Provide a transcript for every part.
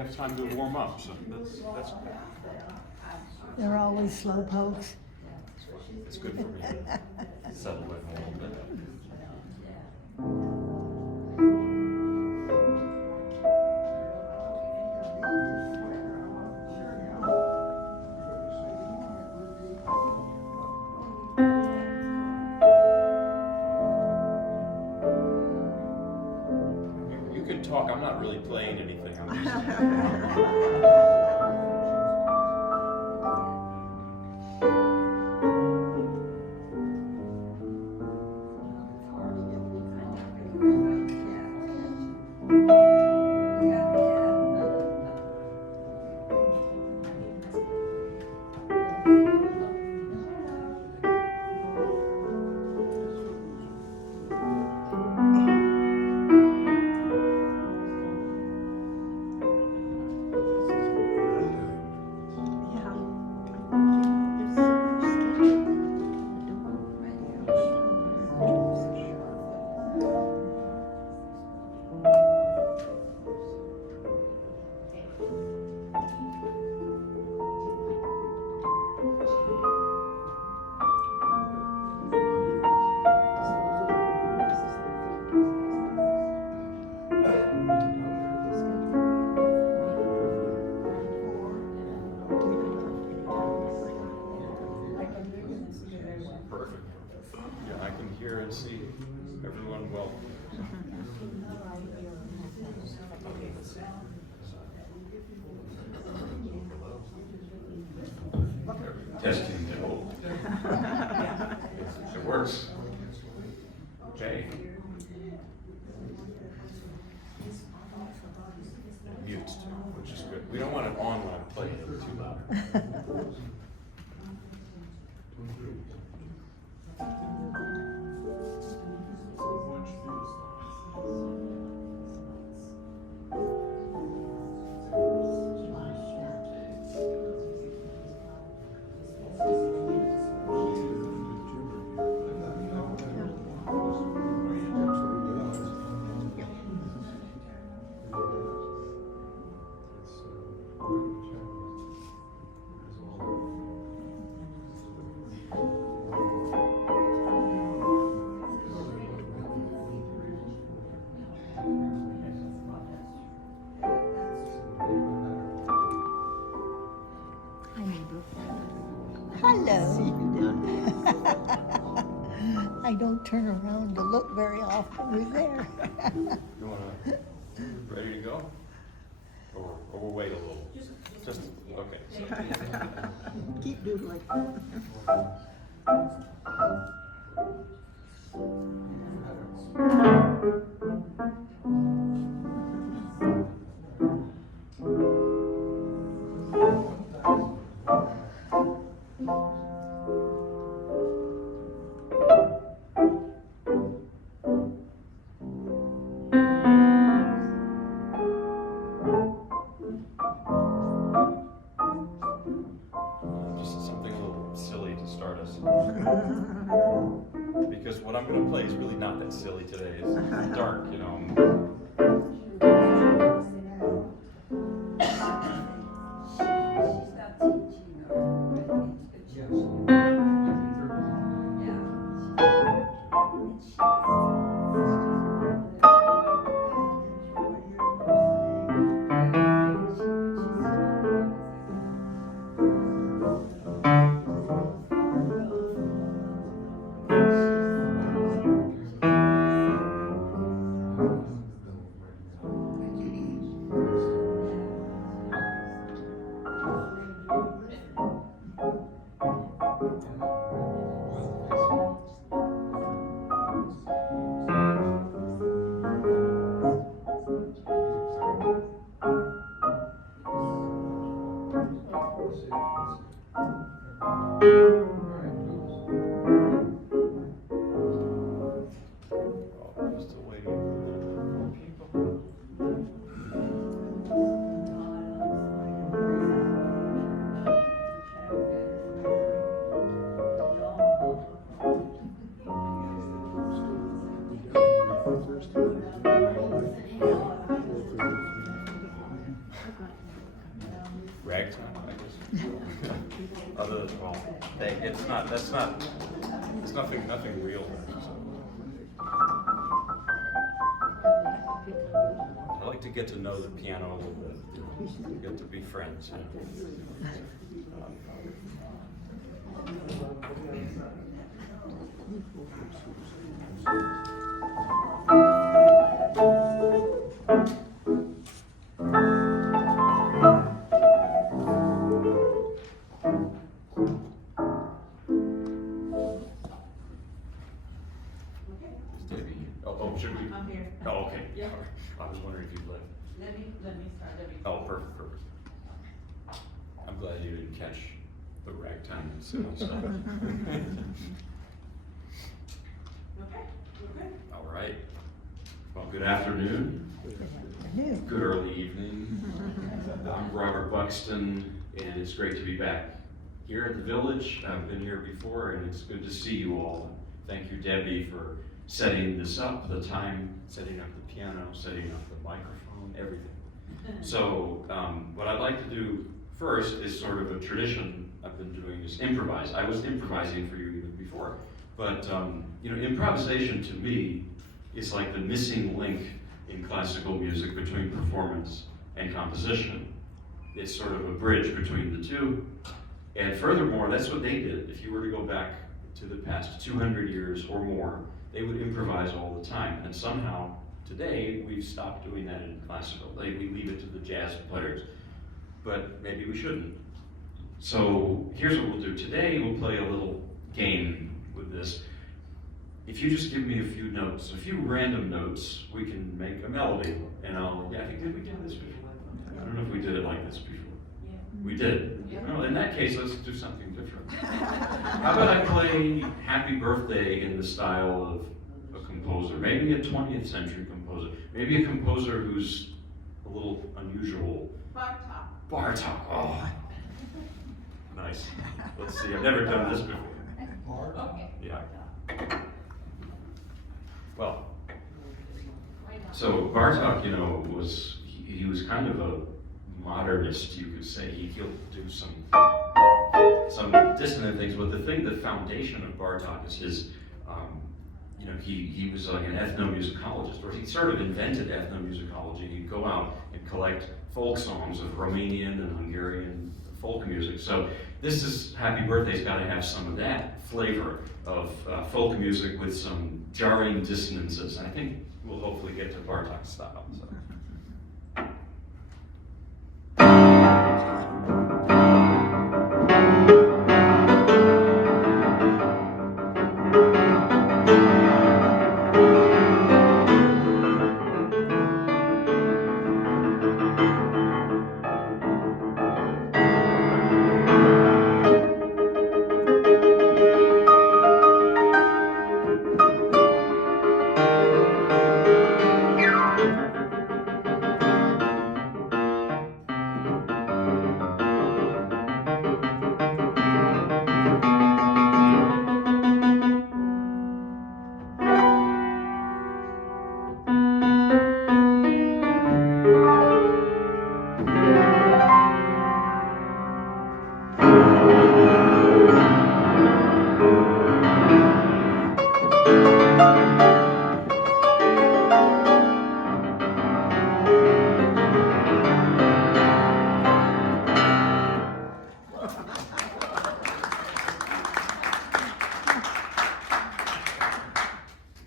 enough time to warm up, so that's good. They're always slow pokes. It's good for me to settle in a little bit. You can talk. I'm not really playing anything. I'm just. Perfect. Yeah, I can hear and see everyone well. Testing it. It works. Okay. Mute, which is good. We don't want it on when I'm playing it too loud. Hello. I don't turn around to look very often. Who's there? You wanna, ready to go? Or we'll wait a little? Just, okay. Keep doodling. Just something a little silly to start us. Because what I'm going to play is really not that silly today. It's dark, you know. well, it's not, that's not, it's nothing real. So. I like to get to know the piano a little bit, get to be friends. Oh, should we? I'm here. Oh, okay. Yeah. I was wondering if you'd like. Let me start. Oh, perfect. I'm glad you didn't catch the ragtime and stuff. Okay, we're good. All right. Well, good afternoon. Good early evening. I'm Robert Buxton, and it's great to be back here at the Village. I've been here before, and it's good to see you all. Thank you, Debbie, for setting this up, the time, setting up the piano, setting up the microphone, everything. So what I'd like to do first is sort of a tradition I've been doing is improvise. I was improvising for you even before, but improvisation to me is like the missing link in classical music between performance and composition. It's sort of a bridge between the two, and furthermore, that's what they did. If you were to go back to the past 200 years or more, they would improvise all the time, and somehow today we've stopped doing that in classical. We leave it to the jazz players, but maybe we shouldn't. So here's what we'll do. Today we'll play a little game with this. If you just give me a few notes, a few random notes, we can make a melody. And I think, did we do this before? I don't know if we did it like this before. Yeah. We did? Yeah. Well, in that case, let's do something different. How about I play Happy Birthday in the style of a composer, maybe a 20th century composer, maybe a composer who's a little unusual. Bartok, oh. Nice. Let's see, I've never done this before. Okay. Yeah. Well, so Bartok, he was kind of a modernist, you could say. He'll do some dissonant things, but the foundation of Bartok is his, he was like an ethnomusicologist, or he sort of invented ethnomusicology. He'd go out and collect folk songs of Romanian and Hungarian folk music. So this is Happy Birthday's got to have some of that flavor of folk music with some jarring dissonances. And I think we'll hopefully get to Bartok style. So.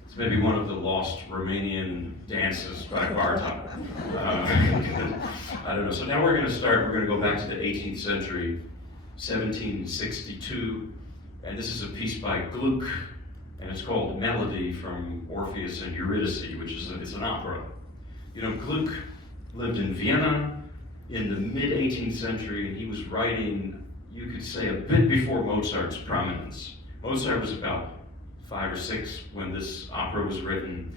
It's maybe one of the lost Romanian dances by Bartok. I don't know. So now we're going to go back to the 18th century, 1762, and this is a piece by Gluck, and it's called Melody from Orpheus and Eurydice, which is it's an opera. Gluck lived in Vienna in the mid-18th century, and he was writing, you could say, a bit before Mozart's prominence. Mozart was about 5 or 6 when this opera was written.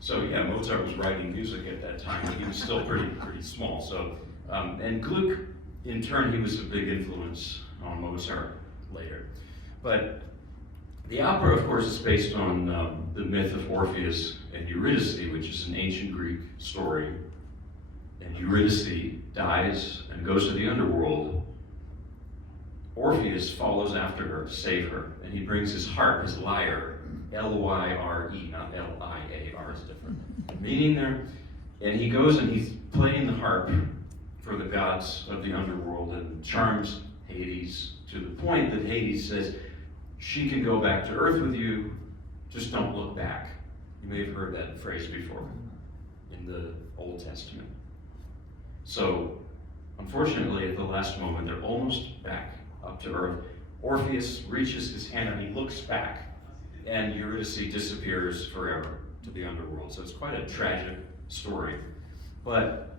So yeah, Mozart was writing music at that time, but he was still pretty small. So, and Gluck, in turn, he was a big influence on Mozart later. But the opera, of course, is based on the myth of Orpheus and Eurydice, which is an ancient Greek story. And Eurydice dies and goes to the underworld, Orpheus follows after her to save her, and he brings his harp, his lyre, L-Y-R-E, not L-I-A-R, is different meaning there. And he goes and he's playing the harp for the gods of the underworld and charms Hades to the point that Hades says, she can go back to Earth with you, just don't look back. You may have heard that phrase before in the Old Testament. So, unfortunately, at the last moment, they're almost back up to Earth. Orpheus reaches his hand and he looks back, and Eurydice disappears forever to the underworld. So it's quite a tragic story. But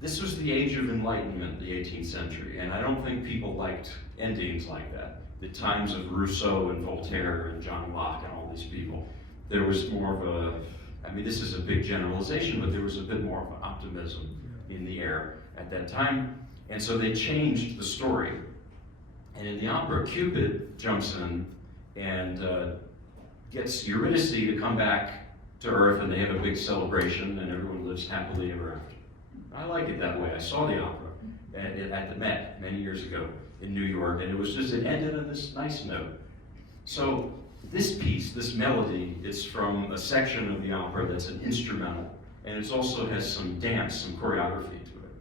this was the age of enlightenment, the 18th century, and I don't think people liked endings like that. The times of Rousseau and Voltaire and John Locke and all these people, there was more of a, I mean, this is a big generalization, but there was a bit more of an optimism in the air at that time. And so they changed the story. And in the opera, Cupid jumps in and gets Eurydice to come back to Earth, and they have a big celebration, and everyone lives happily ever after. I like it that way. I saw the opera at the Met many years ago in New York, and it ended on this nice note. So this piece, this melody, is from a section of the opera that's an instrumental, and it also has some dance, some choreography to it.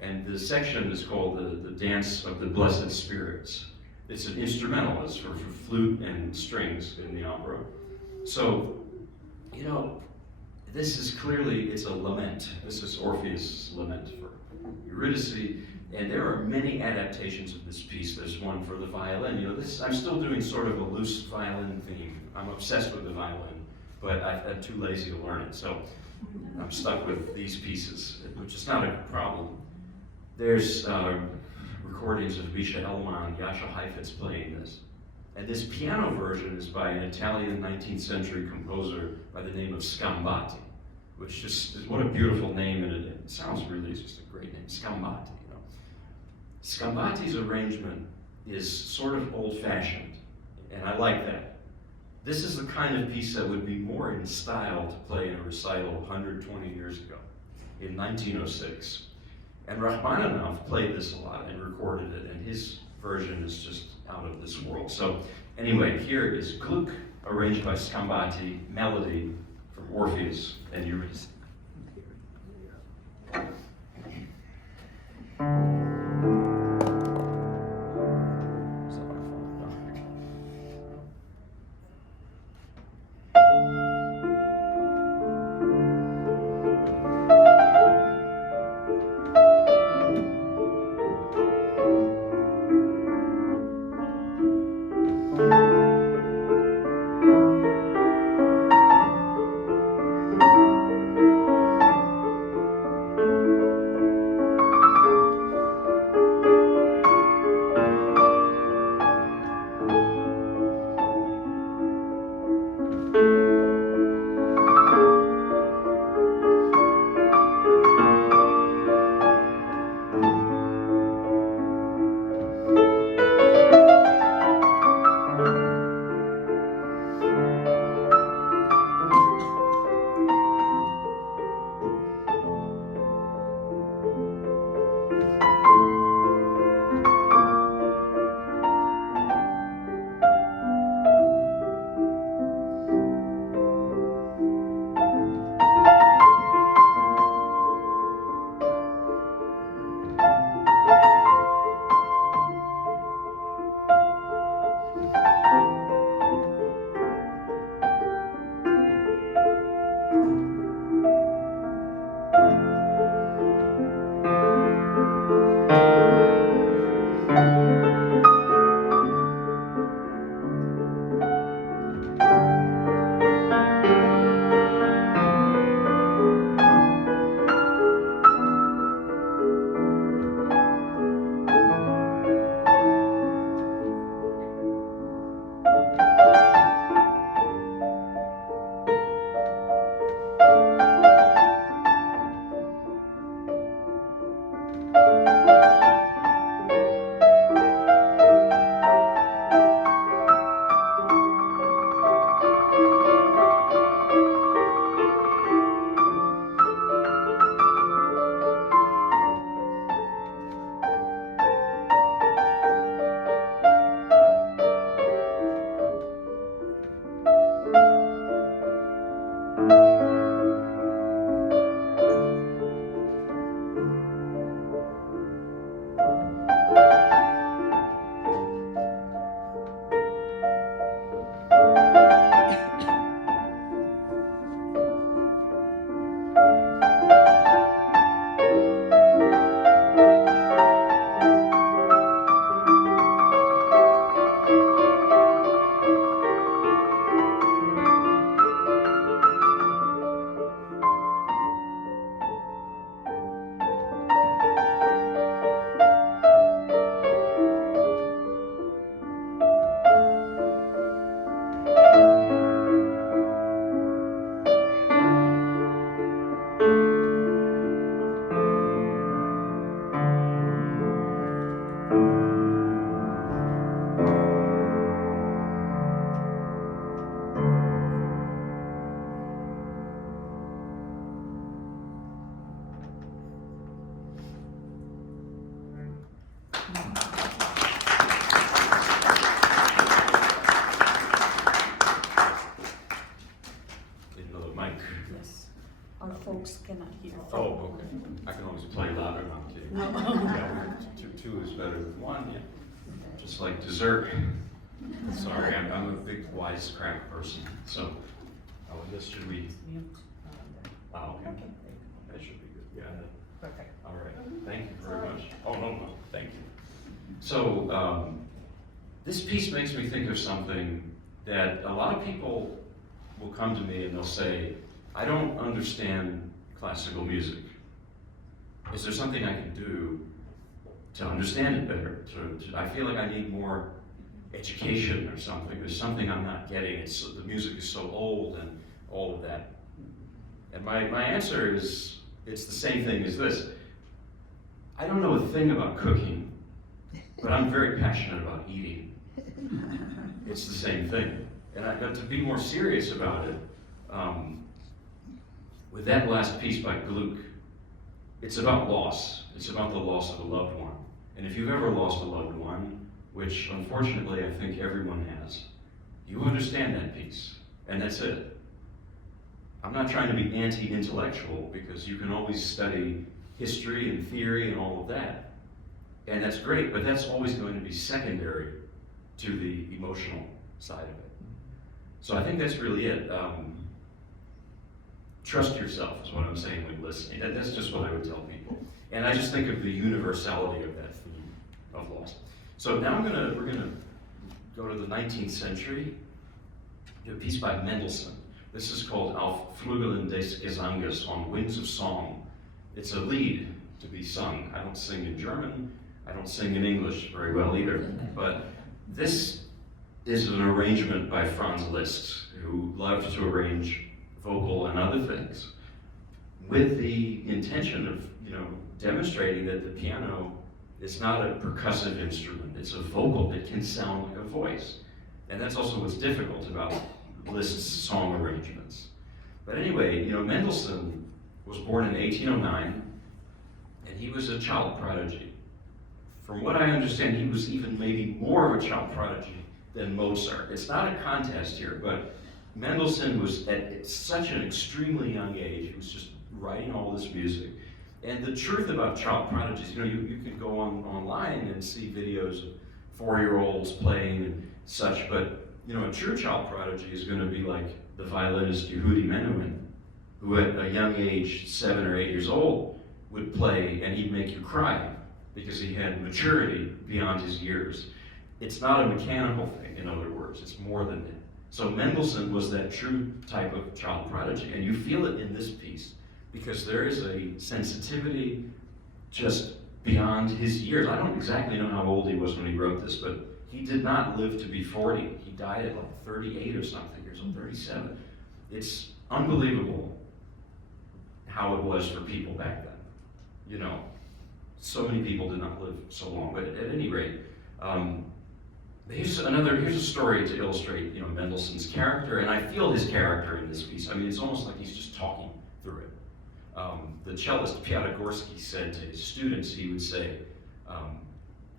And the section is called the Dance of the Blessed Spirits. It's an instrumental, it's for flute and strings in the opera. So, you know, this is clearly, it's a lament. This is Orpheus' lament for Eurydice, and there are many adaptations of this piece. There's one for the violin. You know, I'm still doing sort of a loose violin theme. I'm obsessed with the violin, but I'm too lazy to learn it, so I'm stuck with these pieces, which is not a problem. There's recordings of Misha Elman, Jascha Heifetz playing this. And this piano version is by an Italian 19th century composer by the name of Scambati, which just, what a beautiful name, and it sounds really, it's just a great name, Scambati, you know. Scambati's arrangement is sort of old-fashioned, and I like that. This is the kind of piece that would be more in style to play in a recital 120 years ago, in 1906. And Rachmaninoff played this a lot and recorded it, and his version is just out of this world. So anyway, here is Gluck, arranged by Scambati, melody from Orpheus and Eurydice. cannot hear. Oh, okay. I can always play louder now too. No. Yeah, two is better than one, yeah. Just like dessert. Sorry, I'm a big wisecrack person, so, oh, and this should we, oh, okay. That should be good, yeah. Okay. All right, thank you very much. Oh, no, thank you. So, this piece makes me think of something that a lot of people will come to me and they'll say, I don't understand classical music. Is there something I can do to understand it better? I feel like I need more education or something. There's something I'm not getting. The music is so old and all of that. And my answer is, it's the same thing as this. I don't know a thing about cooking, but I'm very passionate about eating. It's the same thing. But to be more serious about it, with that last piece by Gluck, it's about loss. It's about the loss of a loved one. And if you've ever lost a loved one, which unfortunately I think everyone has, you understand that piece, and that's it. I'm not trying to be anti-intellectual, because you can always study history and theory and all of that, and that's great, but that's always going to be secondary to the emotional side of it. So I think that's really it. Trust yourself is what I'm saying when listening. That's just what I would tell people. And I just think of the universality of that theme of loss. So now we're gonna go to the 19th century, a piece by Mendelssohn. This is called Auf Flügeln des Gesanges, on Wings of Song. It's a lead to be sung. I don't sing in German, I don't sing in English very well either, but this is an arrangement by Franz Liszt, who loved to arrange vocal and other things, with the intention of, demonstrating that the piano is not a percussive instrument, it's a vocal. It can sound like a voice. And that's also what's difficult about Liszt's song arrangements. But anyway, Mendelssohn was born in 1809, and he was a child prodigy. From what I understand, he was even maybe more of a child prodigy than Mozart. It's not a contest here, but Mendelssohn was at such an extremely young age. He was just writing all this music. And the truth about child prodigies, you can go online and see videos of 4-year-olds playing and such, but a true child prodigy is going to be like the violinist Yehudi Menuhin, who at a young age, 7 or 8 years old, would play and he'd make you cry because he had maturity beyond his years. It's not a mechanical thing, in other words, it's more than that. So Mendelssohn was that true type of child prodigy, and you feel it in this piece, because there is a sensitivity just beyond his years. I don't exactly know how old he was when he wrote this, but he did not live to be 40. He died at like 38 or something years old, 37. It's unbelievable how it was for people back then. So many people did not live so long, but at any rate, here's a story to illustrate, Mendelssohn's character, and I feel his character in this piece. I mean, it's almost like he's just talking through it. The cellist Piatigorsky said to his students, he would say,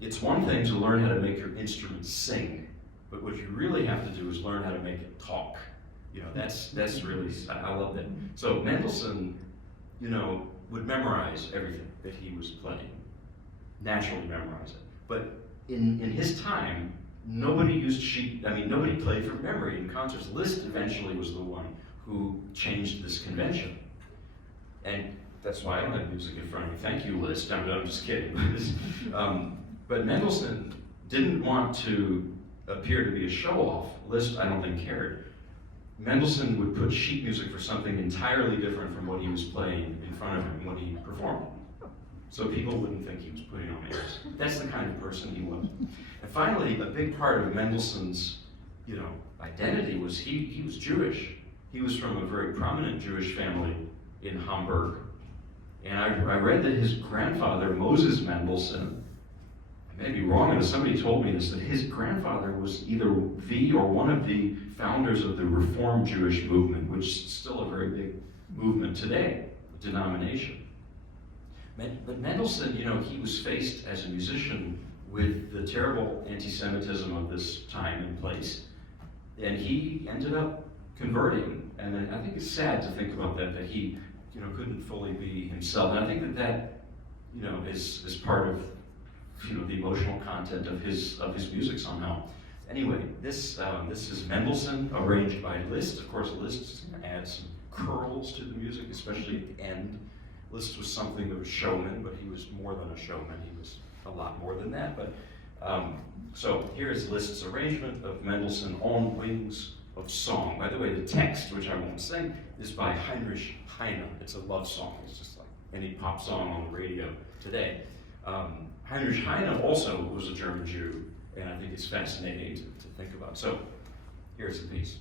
it's one thing to learn how to make your instrument sing, but what you really have to do is learn how to make it talk. That's really, I love that. So Mendelssohn, would memorize everything that he was playing, naturally memorize it. But in his time, nobody nobody played from memory in concerts. Liszt eventually was the one who changed this convention. And that's why I don't have music in front of me. Thank you, Liszt. I'm just kidding. But Mendelssohn didn't want to appear to be a show-off. Liszt, I don't think, cared. Mendelssohn would put sheet music for something entirely different from what he was playing in front of him when he performed. So people wouldn't think he was putting on airs. That's the kind of person he was. And finally, a big part of Mendelssohn's, identity was he was Jewish. He was from a very prominent Jewish family in Hamburg. And I read that his grandfather, Moses Mendelssohn, I may be wrong, and somebody told me this, that his grandfather was either the or one of the founders of the Reform Jewish movement, which is still a very big movement today, a denomination. But Mendelssohn, he was faced as a musician with the terrible anti-Semitism of this time and place, and he ended up converting. And I think it's sad to think about that he couldn't fully be himself. And I think that is part of the emotional content of his music somehow. Anyway, this is Mendelssohn, arranged by Liszt. Of course, Liszt adds some curls to the music, especially at the end. Liszt was something of a showman, but he was more than a showman. He was a lot more than that. But so here is Liszt's arrangement of Mendelssohn On Wings of Song. By the way, the text, which I won't sing, is by Heinrich Heine. It's a love song. It's just like any pop song on the radio today. Heinrich Heine also was a German Jew, and I think it's fascinating to think about. So here's the piece.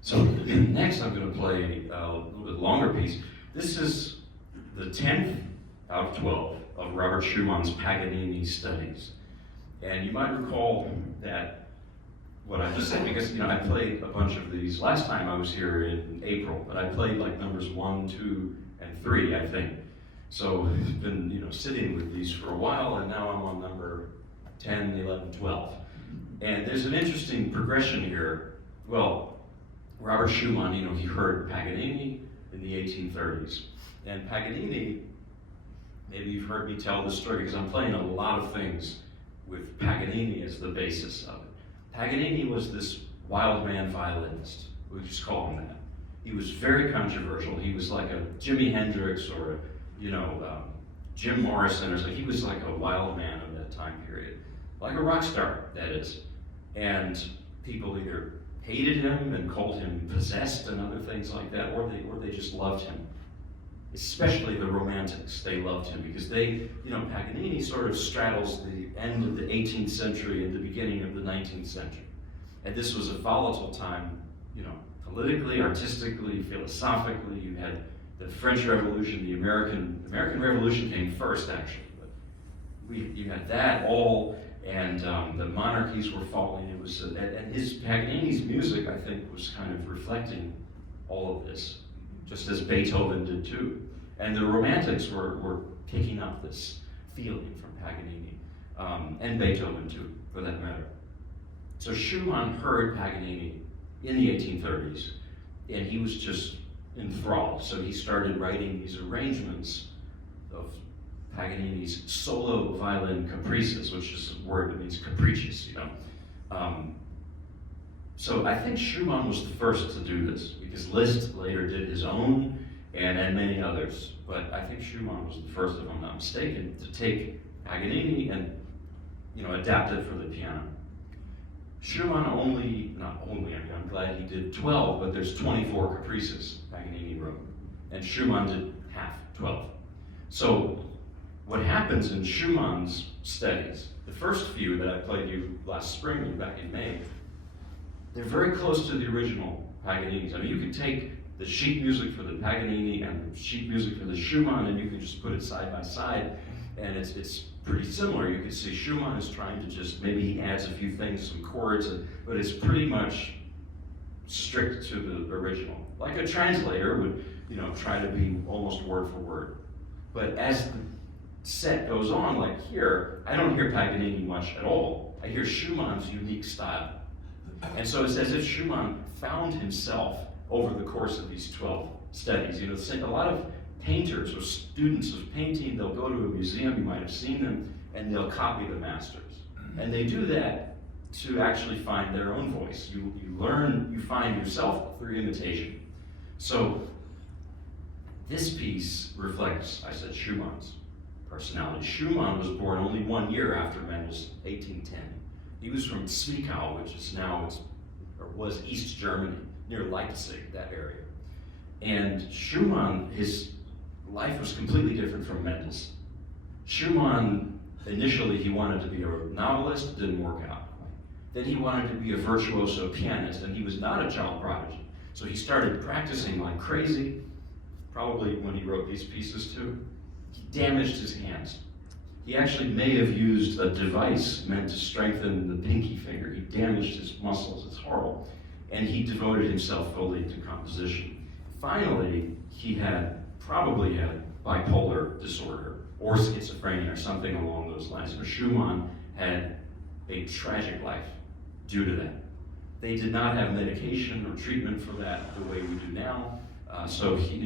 So next I'm going to play a little bit longer piece. This is the 10th out of 12 of Robert Schumann's Paganini studies. And you might recall that what I just said, because I played a bunch of these last time I was here in April, but I played like numbers 1, 2, and 3, I think. So I've been sitting with these for a while, and now I'm on number 10, 11, 12. And there's an interesting progression here. Well, Robert Schumann, he heard Paganini in the 1830s. And Paganini, maybe you've heard me tell this story because I'm playing a lot of things with Paganini as the basis of it. Paganini was this wild man violinist. We just call him that. He was very controversial. He was like a Jimi Hendrix or a, Jim Morrison or something. He was like a wild man of that time period, like a rock star, that is. And people either hated him and called him possessed and other things like that, or they just loved him. Especially the Romantics, they loved him because Paganini sort of straddles the end of the 18th century and the beginning of the 19th century. And this was a volatile time, politically, artistically, philosophically. You had the French Revolution, the American Revolution came first, actually. But you had that all, and the monarchies were falling. It was, and Paganini's music, I think, was kind of reflecting all of this, just as Beethoven did too. And the Romantics were picking up this feeling from Paganini, and Beethoven too, for that matter. So Schumann heard Paganini in the 1830s, and he was just enthralled. So he started writing these arrangements of Paganini's solo violin caprices, which is a word that means capricious, So I think Schumann was the first to do this, because Liszt later did his own, and many others. But I think Schumann was the first, if I'm not mistaken, to take Paganini and adapt it for the piano. Schumann I'm glad he did 12, but there's 24 caprices Paganini wrote, and Schumann did half, 12. So what happens in Schumann's studies, the first few that I played you last spring, back in May, they're very close to the original Paganini's. I mean, you can take the sheet music for the Paganini and the sheet music for the Schumann, and you can just put it side by side, and it's pretty similar. You can see Schumann is trying to just, maybe he adds a few things, some chords, but it's pretty much strict to the original. Like a translator would, try to be almost word for word. But as the set goes on, like here, I don't hear Paganini much at all. I hear Schumann's unique style. And so it's as if Schumann found himself over the course of these 12 studies. A lot of painters or students of painting, they'll go to a museum, you might have seen them, and they'll copy the masters. And they do that to actually find their own voice. You learn, you find yourself through imitation. So this piece reflects, I said, Schumann's personality. Schumann was born only 1 year after Mendel's 1810. He was from Zwickau, which is now, was East Germany, near Leipzig, that area. And Schumann, his life was completely different from Mendel's. Schumann, initially he wanted to be a novelist, didn't work out. Then he wanted to be a virtuoso pianist, and he was not a child prodigy. So he started practicing like crazy, probably when he wrote these pieces too. He damaged his hands. He actually may have used a device meant to strengthen the pinky finger. He damaged his muscles, it's horrible. And he devoted himself fully to composition. Finally, he probably had bipolar disorder or schizophrenia or something along those lines. But Schumann had a tragic life due to that. They did not have medication or treatment for that the way we do now. So he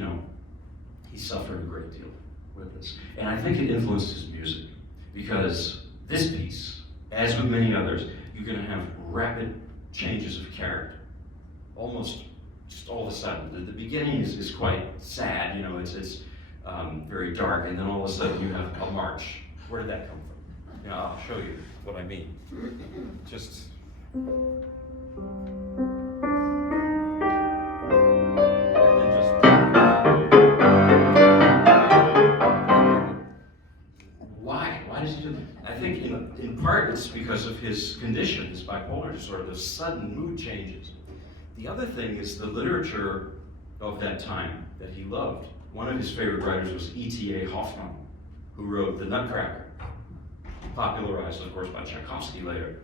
suffered a great deal with this. And I think it influenced his music, because this piece, as with many others, you're going to have rapid changes of character. Almost just all of a sudden. The beginning is quite sad, it's very dark, and then all of a sudden you have a march. Where did that come from? I'll show you what I mean. Just... Why does he do that? I think in part it's because of his condition, his bipolar disorder, those sudden mood changes. The other thing is the literature of that time that he loved. One of his favorite writers was E.T.A. Hoffmann, who wrote The Nutcracker, popularized, of course, by Tchaikovsky later.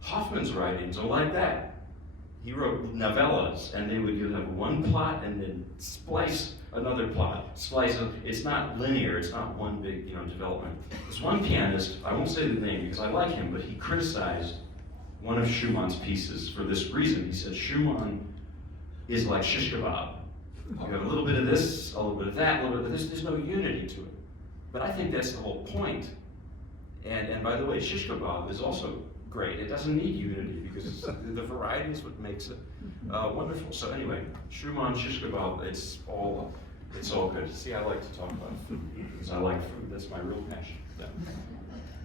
Hoffmann's writings are like that. He wrote novellas, and you'd have one plot and then splice another plot. It's not linear, it's not one big development. There's one pianist, I won't say the name because I like him, but he criticized one of Schumann's pieces for this reason. He said Schumann is like shish kebab. You have a little bit of this, a little bit of that, a little bit of this. There's no unity to it. But I think that's the whole point. And by the way, shish kebab is also great. It doesn't need unity because the variety is what makes it wonderful. So anyway, Schumann, shish kebab, it's all good. See, I like to talk about food because I like food. That's my real passion. Yeah.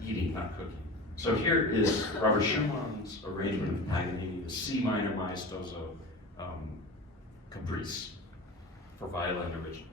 Eating, not cooking. So here is Robert Schumann's arrangement of Paganini, the C minor maestoso Caprice for violin original.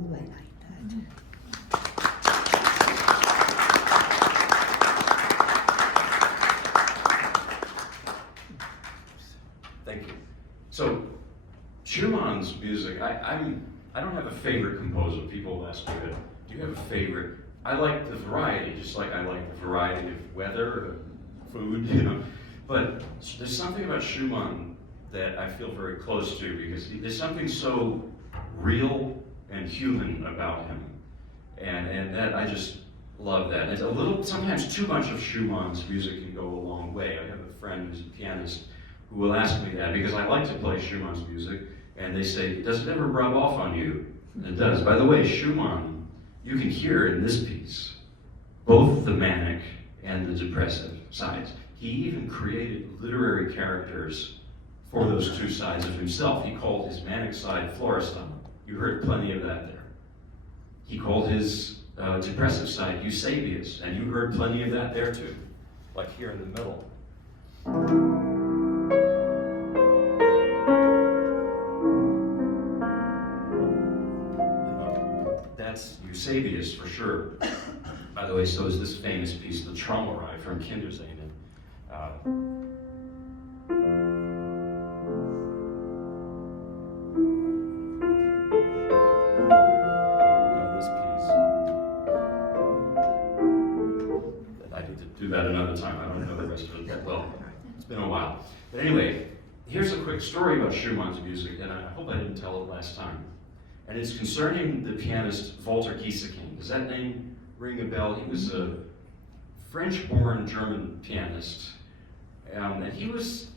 Ooh, I like that. Thank you. So, Schumann's music, I don't have a favorite composer. People ask me that, do you have a favorite? I like the variety, just like I like the variety of weather, food, you know. But there's something about Schumann that I feel very close to because there's something so real and human about him. And that I just love that. It's a little, sometimes too much of Schumann's music can go a long way. I have a friend who's a pianist who will ask me that because I like to play Schumann's music, and they say, does it ever rub off on you? And it does. By the way, Schumann, you can hear in this piece both the manic and the depressive sides. He even created literary characters for those two sides of himself. He called his manic side Florestan. You heard plenty of that there. He called his depressive side Eusebius, and you heard plenty of that there too, like here in the middle. That's Eusebius for sure. By the way, so is this famous piece, the Traumerei from Kindersehnen. This piece. I need to do that another time. I don't know the rest of it that well. It's been a while. But anyway, here's a quick story about Schumann's music, and I hope I didn't tell it last time. And it's concerning the pianist Walter Gieseking. Does that name ring a bell? He was a French-born German pianist. And he was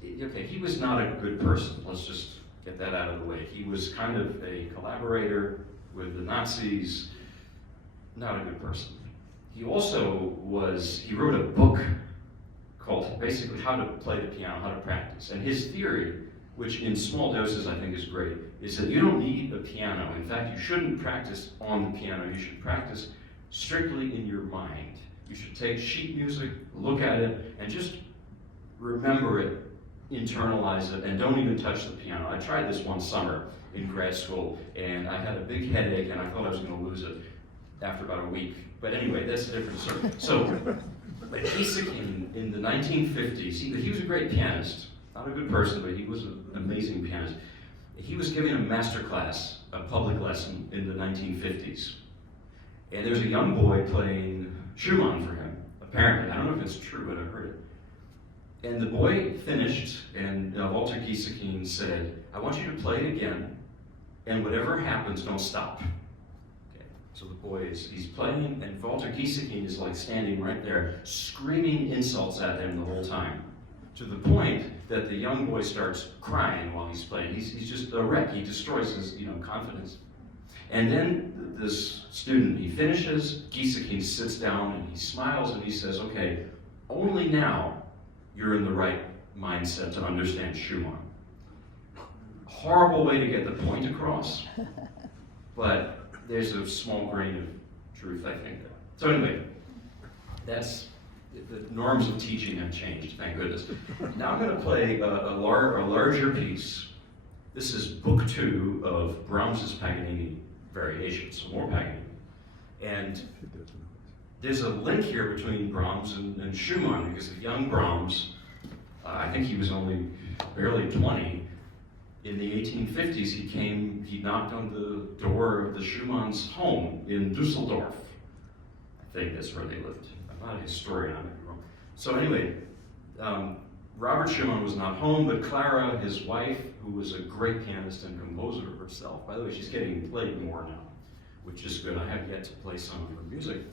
not a good person. Let's just get that out of the way. He was kind of a collaborator with the Nazis, not a good person. He also he wrote a book called basically How to Play the Piano, How to Practice. And his theory, which in small doses I think is great, is that you don't need a piano. In fact, you shouldn't practice on the piano. You should practice strictly in your mind. You should take sheet music, look at it, and just remember it, internalize it, and don't even touch the piano. I tried this one summer in grad school, and I had a big headache, and I thought I was going to lose it after about a week. But anyway, that's a different story. So, but Gieseking in the 1950s, he was a great pianist. Not a good person, but he was an amazing pianist. He was giving a master class, a public lesson in the 1950s. And there was a young boy playing Schumann for him, apparently. I don't know if it's true, but I heard it. And the boy finished, and Walter Gieseking said, I want you to play it again, and whatever happens, don't stop. Okay. So the boy he's playing, and Walter Gieseking is like standing right there, screaming insults at him the whole time, to the point that the young boy starts crying while he's playing. He's just a wreck. He destroys his confidence. And then this student, he finishes, Gieseking sits down and he smiles and he says, okay, only now you're in the right mindset to understand Schumann. Horrible way to get the point across, but there's a small grain of truth, I think. So anyway, that's the norms of teaching have changed, thank goodness. Now I'm going to play a larger piece. This is Book 2 of Brahms's Paganini Variations, some more Paganini. And there's a link here between Brahms and Schumann, because the young Brahms, I think he was only barely 20, in the 1850s he knocked on the door of the Schumann's home in Dusseldorf. I think that's where they lived. I'm not a historian, I might be wrong. So anyway, Robert Schumann was not home, but Clara, his wife, who was a great pianist and composer herself, by the way, she's getting played more now, which is good. I have yet to play some of her music.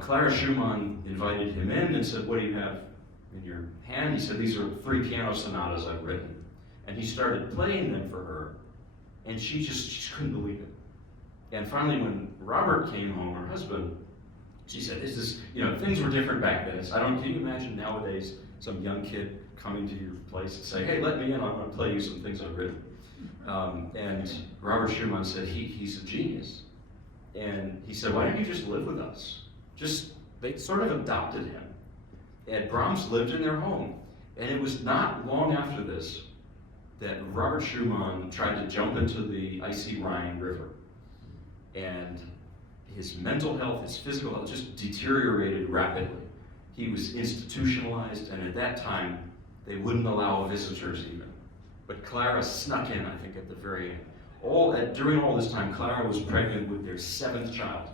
Clara Schumann invited him in and said, what do you have in your hand? He said, these are 3 piano sonatas I've written. And he started playing them for her, and she just couldn't believe it. And finally, when Robert came home, her husband, she said, this is, things were different back then. Can you imagine nowadays some young kid coming to your place and say, hey, let me in, I'm going to play you some things I've written. And Robert Schumann said, he's a genius. And he said, why don't you just live with us? They sort of adopted him. And Brahms lived in their home. And it was not long after this that Robert Schumann tried to jump into the icy Rhine River. and his mental health, his physical health just deteriorated rapidly. He was institutionalized, and at that time, they wouldn't allow visitors even. But Clara snuck in, I think, at the very end. During all this time, Clara was pregnant with their 7th child.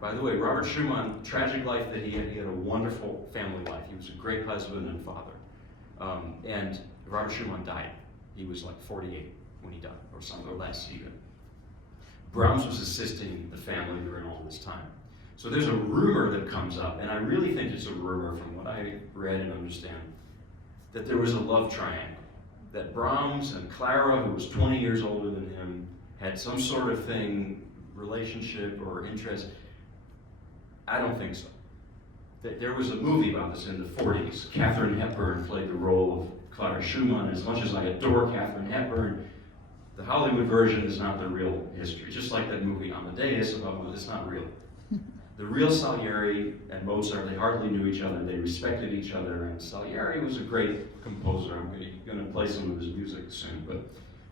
By the way, Robert Schumann, tragic life that he had a wonderful family life. He was a great husband and father. And Robert Schumann died. He was like 48 when he died, or less even. Brahms was assisting the family during all this time. So there's a rumor that comes up, and I really think it's a rumor from what I read and understand, that there was a love triangle. That Brahms and Clara, who was 20 years older than him, had some sort of thing, relationship or interest. I don't think so. There was a movie about this in the 40s. Katharine Hepburn played the role of Clara Schumann. As much as I adore Katharine Hepburn, the Hollywood version is not the real history. Just like that movie Amadeus, it's not real. The real Salieri and Mozart, they hardly knew each other. They respected each other, and Salieri was a great composer. I'm going to play some of his music soon, but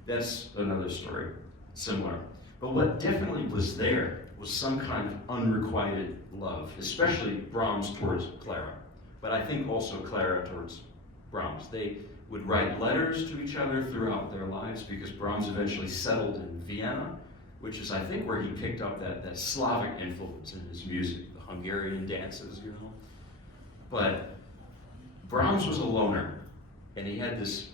that's another story, similar. But what definitely was there was some kind of unrequited love, especially Brahms towards Clara, but I think also Clara towards Brahms. They would write letters to each other throughout their lives because Brahms eventually settled in Vienna, which is, I think, where he picked up that Slavic influence in his music, the Hungarian dances, you know. But Brahms was a loner, and he had this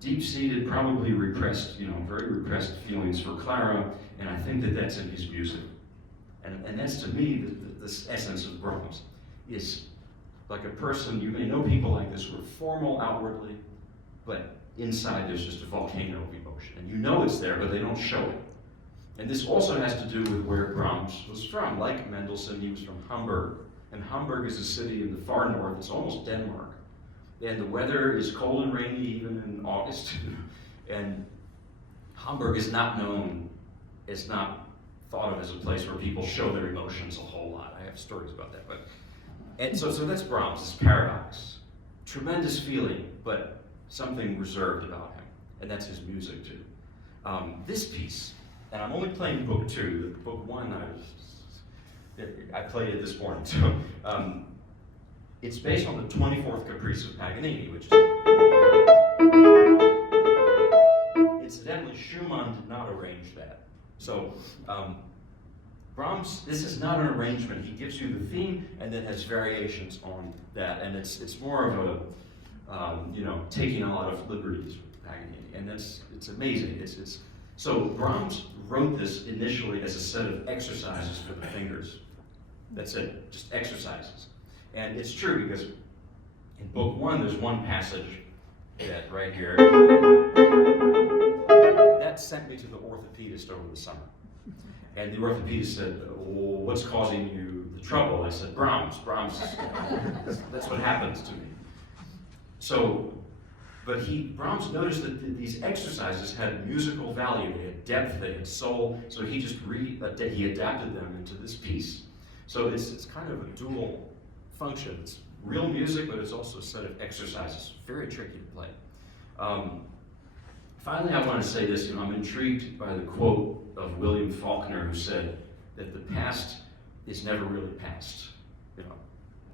deep-seated, probably repressed, very repressed feelings for Clara, and I think that that's in his music. And that's, to me, the essence of Brahms, is like a person, you may know people like this who are formal outwardly, but inside there's just a volcano of emotion. And you know it's there, but they don't show it. And this also has to do with where Brahms was from. Like Mendelssohn, he was from Hamburg. And Hamburg is a city in the far north. It's almost Denmark. And the weather is cold and rainy even in August. And Hamburg is not thought of as a place where people show their emotions a whole lot. I have stories about that. And so that's Brahms, this paradox. Tremendous feeling, but something reserved about him. And that's his music too. This piece, and I'm only playing book 2. Book 1, I played it this morning. So it's based on the 24th Caprice of Paganini, which is, incidentally, Schumann did not arrange that. So Brahms, this is not an arrangement. He gives you the theme and then has variations on that, and it's more of a taking a lot of liberties with Paganini, and it's amazing. So Brahms wrote this initially as a set of exercises for the fingers. That's it, just exercises. And it's true because in book 1, there's one passage that right here, that sent me to the orthopedist over the summer. And the orthopedist said, well, what's causing you the trouble? I said, Brahms, that's what happens to me. So, but Brahms noticed that these exercises had musical value, they had depth, they had soul, so he just he adapted them into this piece. So it's kind of a dual function. It's real music, but it's also a set of exercises. Very tricky to play. Finally, I want to say this. I'm intrigued by the quote of William Faulkner, who said that the past is never really past.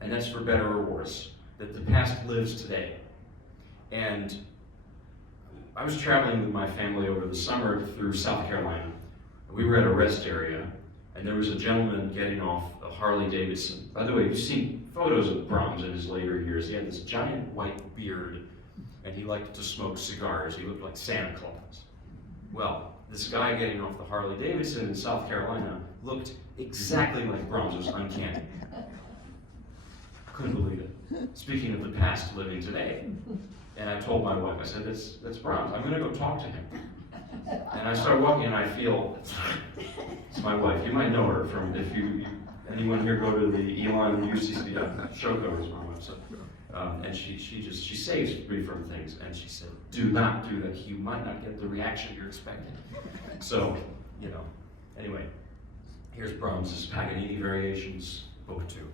And that's for better or worse. That the past lives today. And I was traveling with my family over the summer through South Carolina. We were at a rest area, and there was a gentleman getting off a Harley Davidson. By the way, you've seen photos of Brahms in his later years. He had this giant white beard, and he liked to smoke cigars. He looked like Santa Claus. Well, this guy getting off the Harley Davidson in South Carolina looked exactly like Brahms. It was uncanny. Couldn't believe it. Speaking of the past living today. And I told my wife, I said, that's Brahms. I'm going to go talk to him. And I start walking, and I feel, it's my wife. You might know her from, if anyone here go to the Elon UCC Shoko is my wife. So, and she saves me from things. And she said, do not do that. You might not get the reaction you're expecting. So, anyway, here's Brahms' Paganini Variations, Book 2.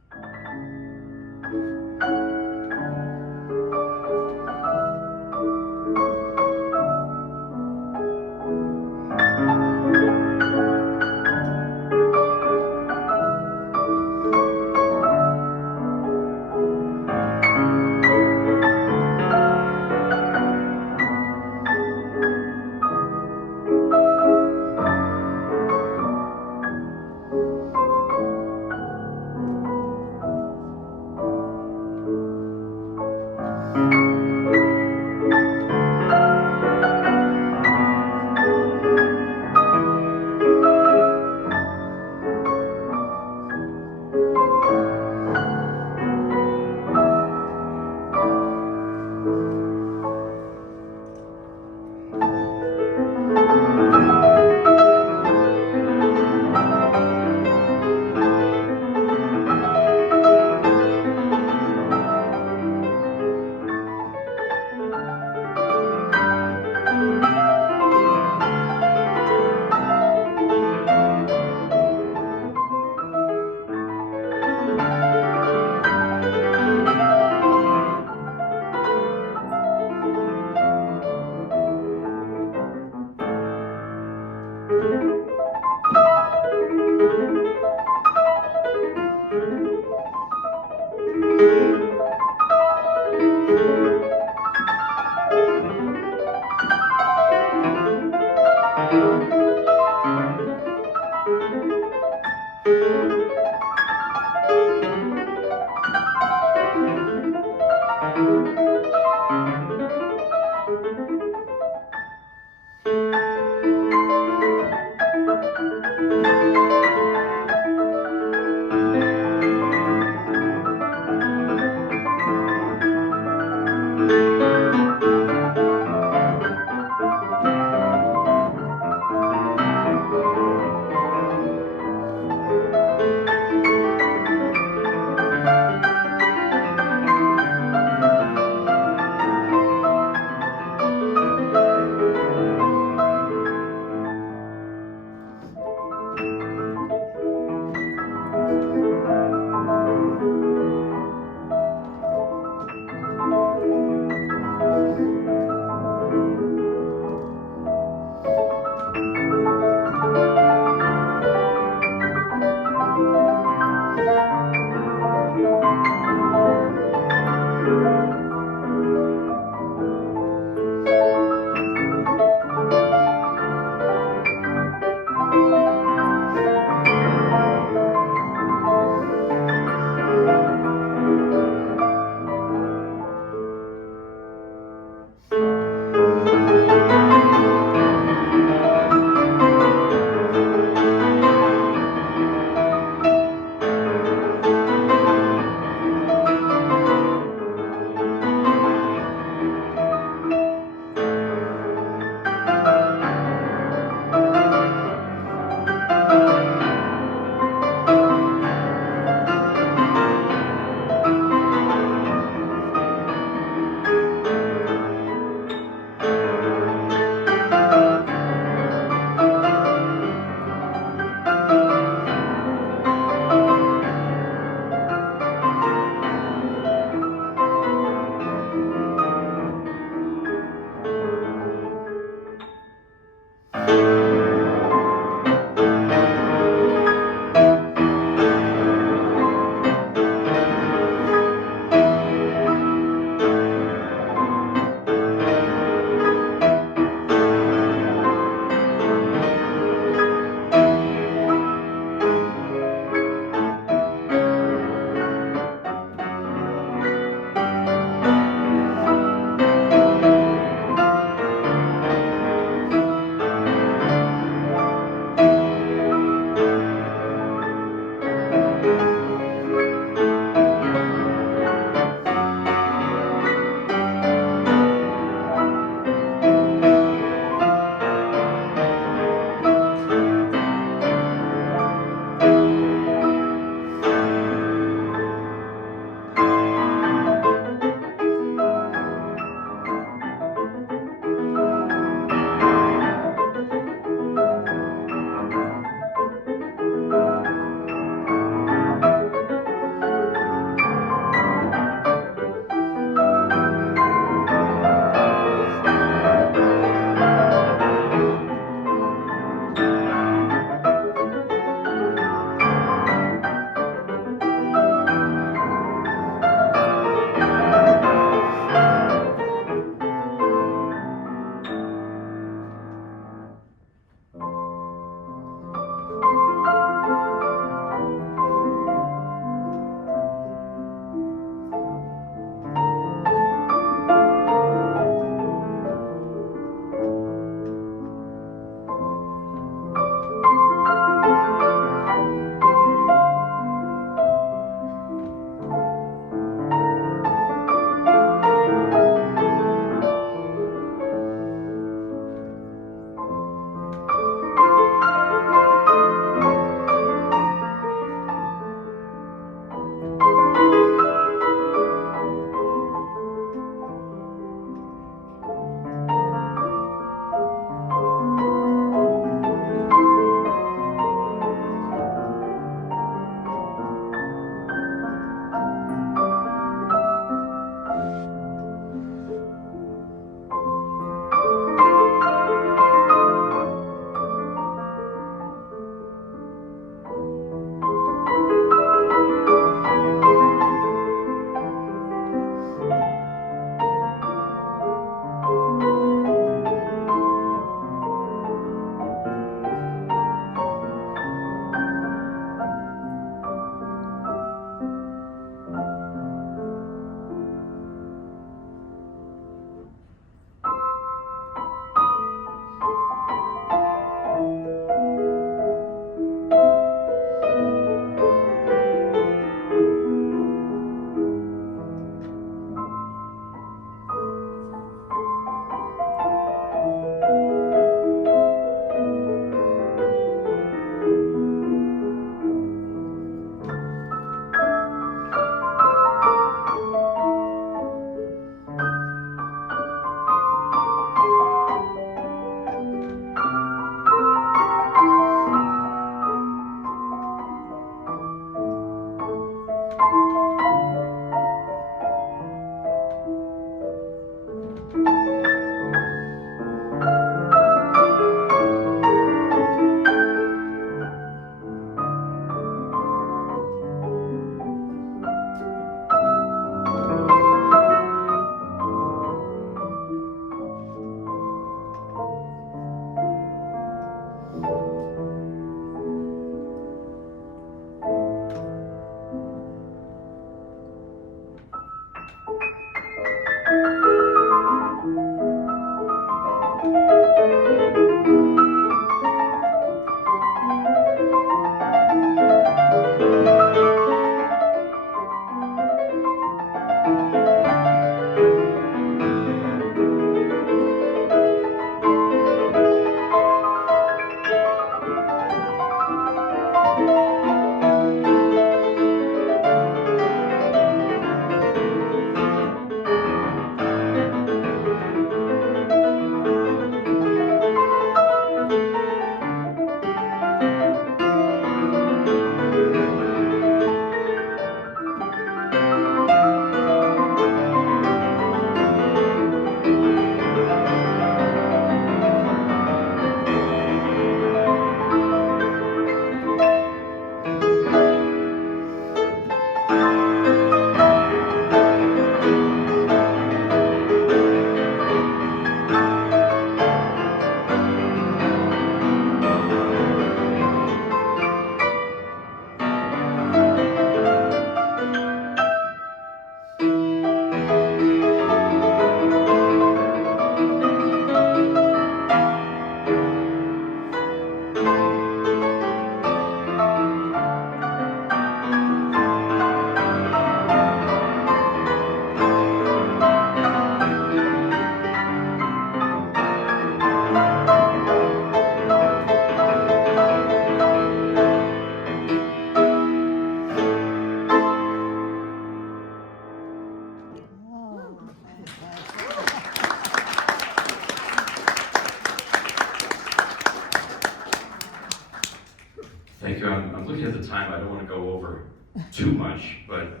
too much, but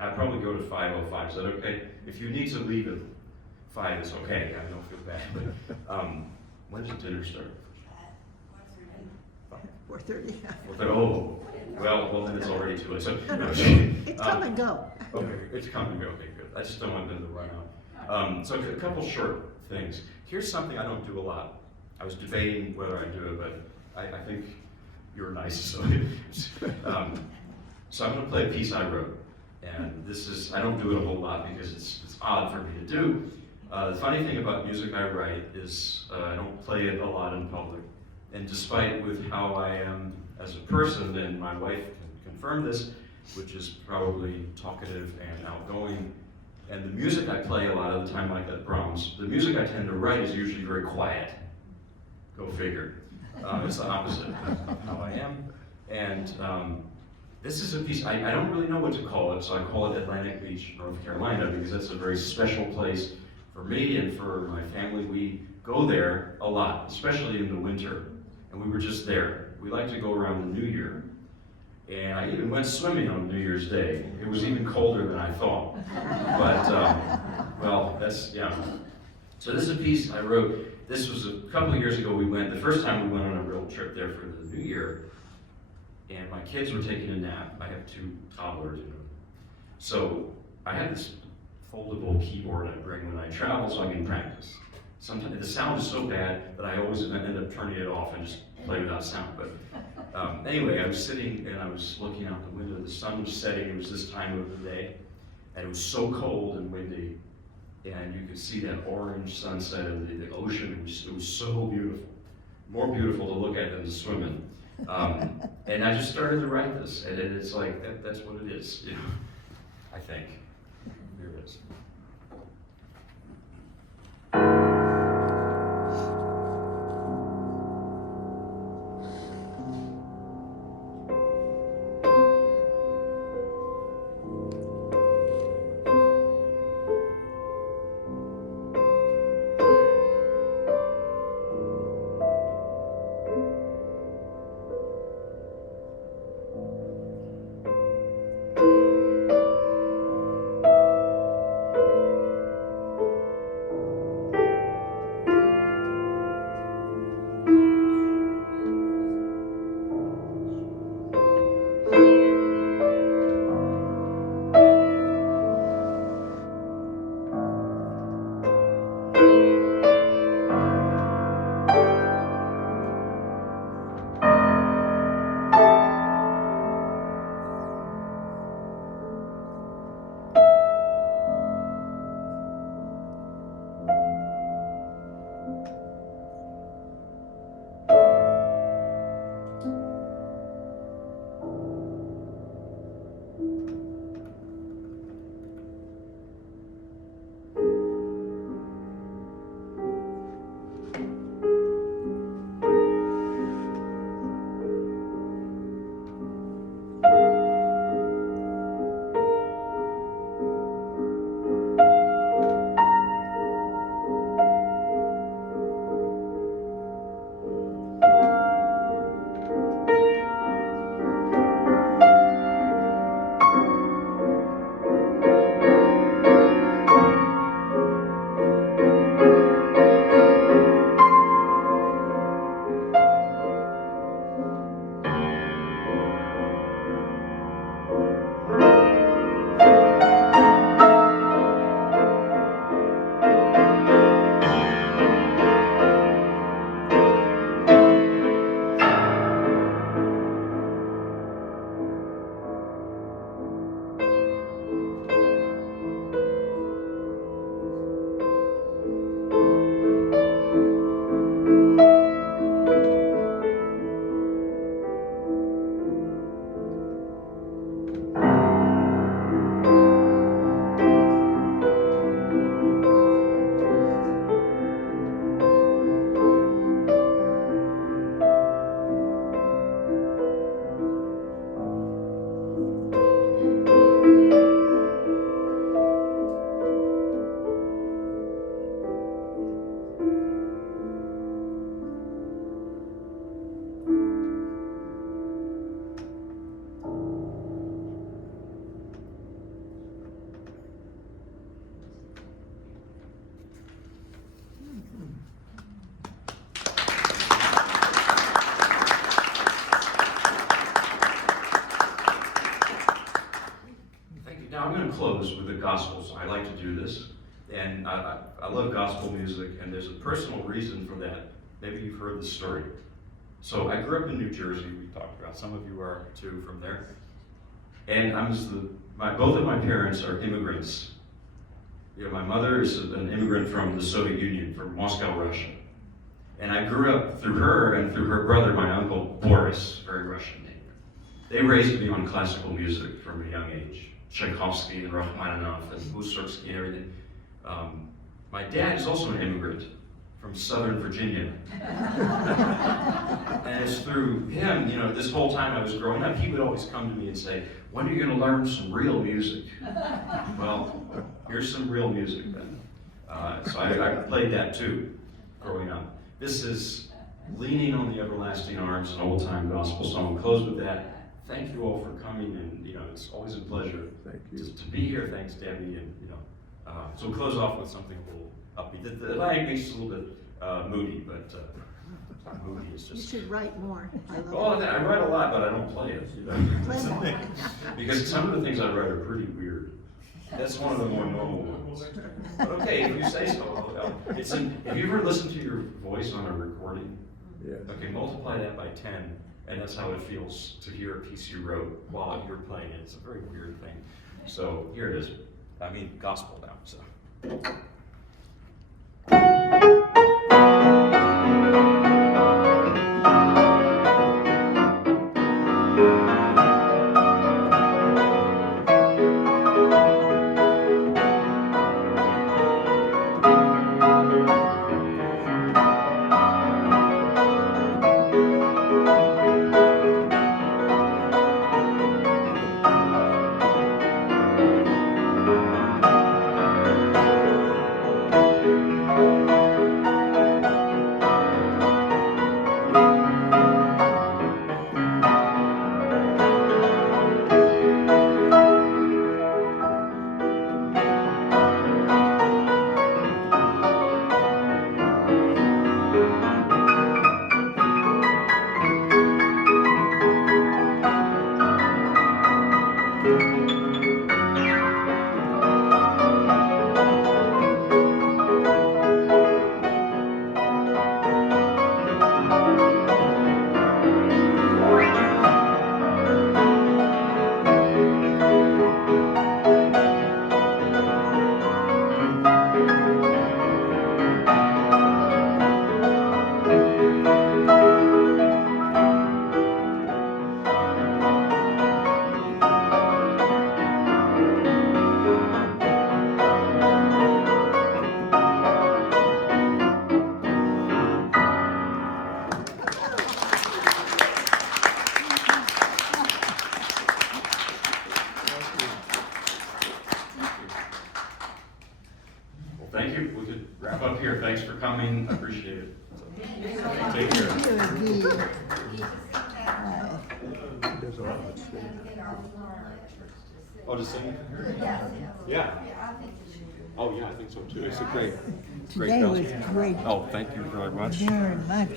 I'd probably go to 5:05. Is that okay? If you need to leave at 5, it's okay. I don't feel bad. But when does dinner start? 4:30. Oh, well, then it's already too late. So, It's come and go. Okay, it's come and go. Okay, good. I just don't want them to run out. So a couple short things. Here's something I don't do a lot. I was debating whether I do it, but I think you're nice. So, so I'm going to play a piece I wrote. And this is, I don't do it a whole lot because it's odd for me to do. The funny thing about music I write is I don't play it a lot in public. And despite with how I am as a person, and my wife can confirm this, which is probably talkative and outgoing, and the music I play a lot of the time, like at Brahms, the music I tend to write is usually very quiet. Go figure. It's the opposite of how I am. And this is a piece, I don't really know what to call it, so I call it Atlantic Beach, North Carolina, because that's a very special place for me and for my family. We go there a lot, especially in the winter, and we were just there. We like to go around the New Year, and I even went swimming on New Year's Day. It was even colder than I thought, but, well, that's, yeah. So this is a piece I wrote. This was a couple of years ago the first time we went on a real trip there for the New Year, and my kids were taking a nap. I have 2 toddlers, So I have this foldable keyboard I bring when I travel so I can practice. Sometimes the sound is so bad that I always end up turning it off and just play without sound. But anyway, I was sitting and I was looking out the window. The sun was setting. It was this time of the day, and it was so cold and windy. And you could see that orange sunset of the ocean. It was so beautiful, more beautiful to look at than to swim in. And I just started to write this, and it's like that's what it is, I think. Here it is. close with the Gospels. I like to do this, and I love gospel music, and there's a personal reason for that. Maybe you've heard the story. So I grew up in New Jersey. We talked about, some of you are too from there. And both of my parents are immigrants. You know, my mother is an immigrant from the Soviet Union, from Moscow, Russia. And I grew up through her and through her brother, my uncle Boris, very Russian name. They raised me on classical music from a young age. Tchaikovsky and Rachmaninoff and Mussorgsky and everything. My dad is also an immigrant from Southern Virginia. And it's through him, you know, this whole time I was growing up, he would always come to me and say, when are you going to learn some real music? Well, here's some real music then. So I played that too, growing up. This is Leaning on the Everlasting Arms, an old-time gospel song. We'll close with that. Thank you all for coming, and you know, it's always a pleasure to be here. Thanks, Debbie, and you know, so we'll close off with something a little upbeat. The language is a little bit moody, but moody is just. You should write more. Well, I write a lot, but I don't play it. You know? Play more. Because some of the things I write are pretty weird. That's one of the more normal ones. But okay, if you say so. If you ever listen to your voice on a recording, okay, multiply that by 10, and that's how it feels to hear a piece you wrote while you're playing it. It's a very weird thing. So here it is. I mean, gospel now. So. Thank you. We could wrap up here. Thanks for coming. I appreciate it. Take care. Oh, to sing? Yeah. Oh, yeah, I think so too. It's a great Today was gospel. great. Oh, thank you very much. Very much.